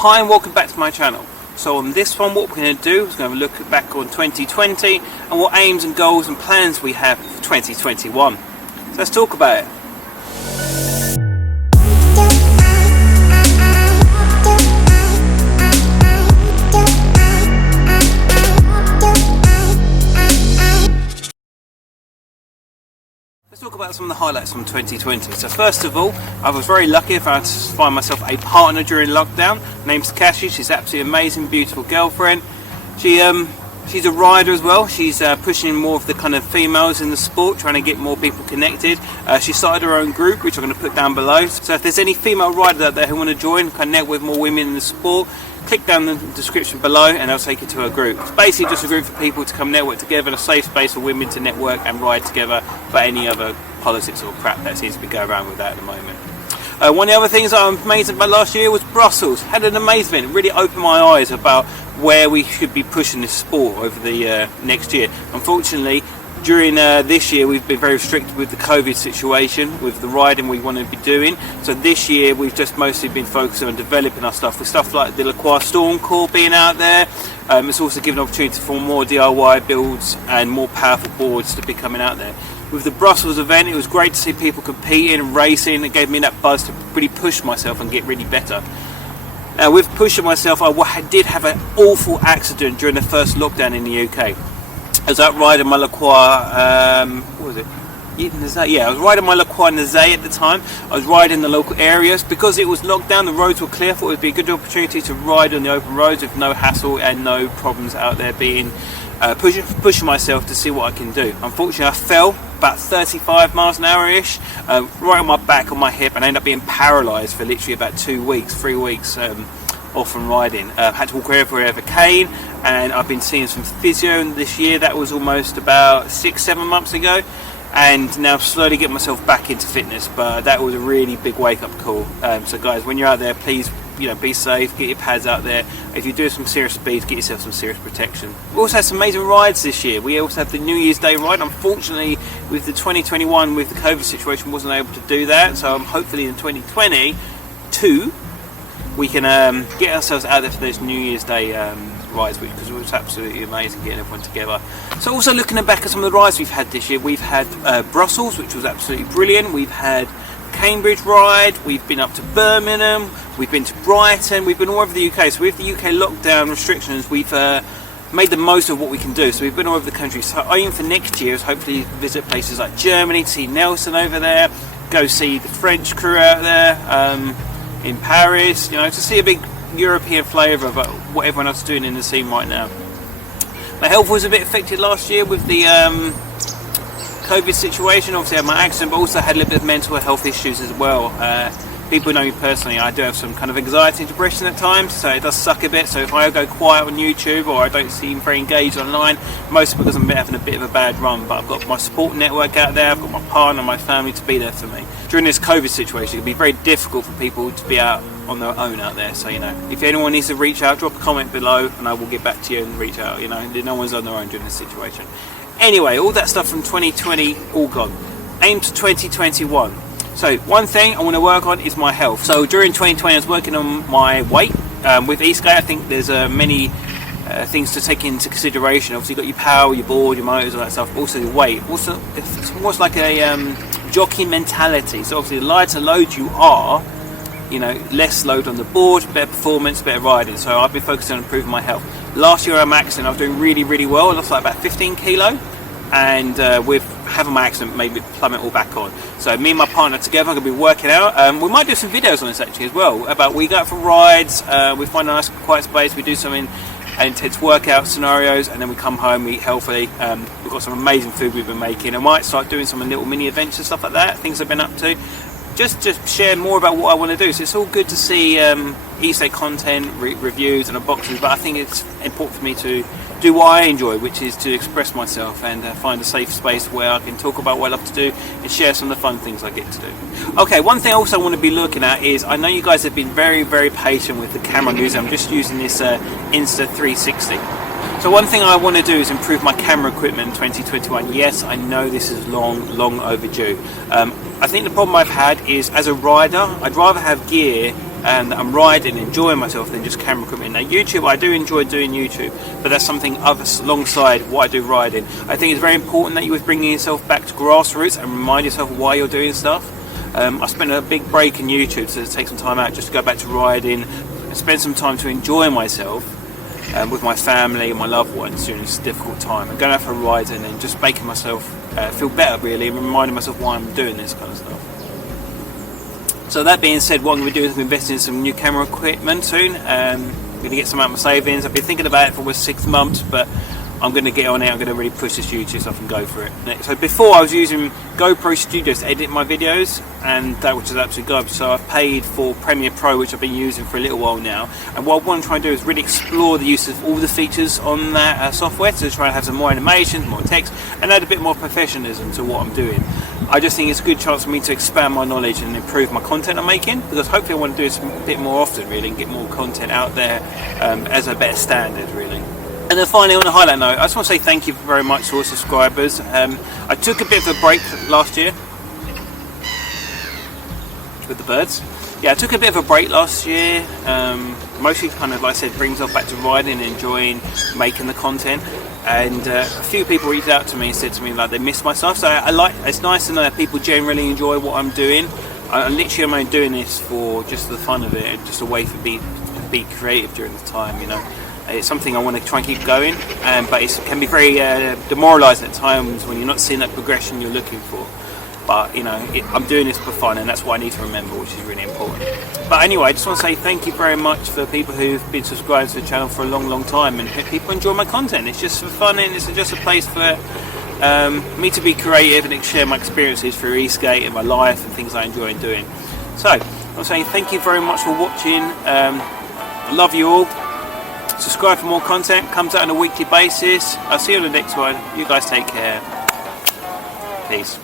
Hi and welcome back to my channel. So on this one, what we're going to do is going to look back on 2020 and what aims and goals and plans we have for 2021. So let's talk about it. Let's talk about some of the highlights from 2020. So first of all, I was very lucky if I find myself a partner during lockdown. Her name's Kashi. She's absolutely amazing, beautiful girlfriend. She's a rider as well. She's pushing more of the kind of females in the sport, trying to get more people connected. She started her own group, which I'm going to put down below. So if there's any female riders out there who want to join, connect with more women in the sport, click down the description below and I'll take you to her group. It's basically just a group for people to come network together, a safe space for women to network and ride together, but any other politics or crap that seems to be going around with that at the moment. One of the other things I'm amazed about last year was Brussels. Had an amazement. It really opened my eyes about where we should be pushing this sport over the next year. Unfortunately, during this year we've been very restricted with the COVID situation, with the riding we want to be doing. So this year we've just mostly been focusing on developing our stuff, with stuff like the L'Acquois Storm Core being out there. It's also given opportunity for more DIY builds and more powerful boards to be coming out there. With the Brussels event, it was great to see people competing and racing. It gave me that buzz to really push myself and get really better. Now, with pushing myself, I did have an awful accident during the first lockdown in the UK. I was out riding my L'Acquois, what was it? Yeah, I was riding my L'Acquois Nazay at the time. I was riding the local areas. Because it was locked down, the roads were clear. I thought it would be a good opportunity to ride on the open roads with no hassle and no problems out there being pushing myself to see what I can do. Unfortunately, I fell about 35 miles an hour-ish, right on my back, on my hip, and I ended up being paralysed for literally about 3 weeks off from riding. Had to walk everywhere with a cane, and I've been seeing some physio this year. That was almost about 6-7 months ago, and now I'm slowly getting myself back into fitness, but that was a really big wake-up call. So guys, when you're out there, please, be safe, get your pads out there. If you do some serious speeds, get yourself some serious protection. We also had some amazing rides this year. We also had the New Year's Day ride. Unfortunately, with the 2021, with the COVID situation, wasn't able to do that. So hopefully in 2022, we can get ourselves out there for those New Year's Day rides, because it was absolutely amazing getting everyone together. So also looking back at some of the rides we've had this year, we've had Brussels, which was absolutely brilliant. We've had Cambridge ride, we've been up to Birmingham, we've been to Brighton, we've been all over the UK. So with the UK lockdown restrictions, we've made the most of what we can do. So we've been all over the country. So I aim for next year is hopefully visit places like Germany, to see Nelson over there, go see the French crew out there in Paris, to see a big European flavour of what everyone else is doing in the scene right now. My health was a bit affected last year with the COVID situation. Obviously I had my accident, but also had a little bit of mental health issues as well. People know me personally, I do have some kind of anxiety and depression at times, so it does suck a bit. So if I go quiet on YouTube or I don't seem very engaged online, mostly because I'm having a bit of a bad run, but I've got my support network out there, I've got my partner, my family to be there for me. During this COVID situation, it can be very difficult for people to be out on their own out there. So, if anyone needs to reach out, drop a comment below and I will get back to you and reach out. No one's on their own during this situation. Anyway, all that stuff from 2020, all gone. Aim to 2021. So one thing I want to work on is my health. So during 2020 I was working on my weight. With Eastgate, I think there's many things to take into consideration. Obviously you've got your power, your board, your motors, all that stuff, but also the weight. Also, it's almost like a jockey mentality. So obviously the lighter load you are, less load on the board, better performance, better riding. So I've been focusing on improving my health. Last year I'm accident, I was doing really, really well. I lost like about 15 kilo, and with having my accident made me plummet all back on. So me and my partner together are going to be working out. We might do some videos on this actually as well. We go out for rides, we find a nice quiet space, we do something intense workout scenarios, and then we come home, we eat healthily. We've got some amazing food we've been making. I might start doing some little mini adventures, stuff like that, things I've been up to. Just share more about what I want to do. So it's all good to see East content, reviews and unboxings, but I think it's important for me to do what I enjoy, which is to express myself and find a safe space where I can talk about what I love to do and share some of the fun things I get to do. Okay, one thing I also want to be looking at is, I know you guys have been very, very patient with the camera I'm using. I'm just using this Insta360. So one thing I want to do is improve my camera equipment in 2021. Yes, I know this is long overdue. I think the problem I've had is, as a rider, I'd rather have gear and I'm riding, enjoying myself, than just camera equipment. Now YouTube, I do enjoy doing YouTube, but that's something other alongside what I do riding. I think it's very important that you're bringing yourself back to grassroots and remind yourself why you're doing stuff. I spent a big break in YouTube, so to take some time out just to go back to riding and spend some time to enjoy myself with my family and my loved ones during this difficult time, and going out for a ride and then just making myself feel better, really, and reminding myself why I'm doing this kind of stuff. So that being said, what I'm going to do is invest in some new camera equipment soon. I'm going to get some out of my savings. I've been thinking about it for almost 6 months, but I'm going to get on it. I'm going to really push this YouTube stuff and go for it. So before, I was using GoPro Studios to edit my videos, and that was absolutely garbage. So I've paid for Premiere Pro, which I've been using for a little while now. And what I want to try and do is really explore the use of all the features on that software, to try and have some more animations, more text, and add a bit more professionalism to what I'm doing. I just think it's a good chance for me to expand my knowledge and improve my content I'm making, because hopefully I want to do this a bit more often, really, and get more content out there as a better standard, really. And then finally, on a highlight note, I just want to say thank you very much to all subscribers. I took a bit of a break last year with the birds. Yeah, I took a bit of a break last year, mostly kind of, like I said, bring myself back to riding and enjoying making the content. And a few people reached out to me and said to me like they missed my stuff. So it's nice to know that people generally enjoy what I'm doing. I'm only doing this for just the fun of it, and just a way for me to be creative during the time, you know. It's something I want to try and keep going, but it can be very demoralising at times when you're not seeing that progression you're looking for. But you know, I'm doing this for fun, and that's what I need to remember, which is really important. But anyway, I just want to say thank you very much for people who've been subscribed to the channel for a long time, and people enjoy my content. It's just for fun, and it's just a place for me to be creative and share my experiences through e-skate and my life and things I enjoy doing. So I'm saying thank you very much for watching. I love you all. Subscribe for more content. Comes out on a weekly basis. I'll see you on the next one. You guys take care. Peace.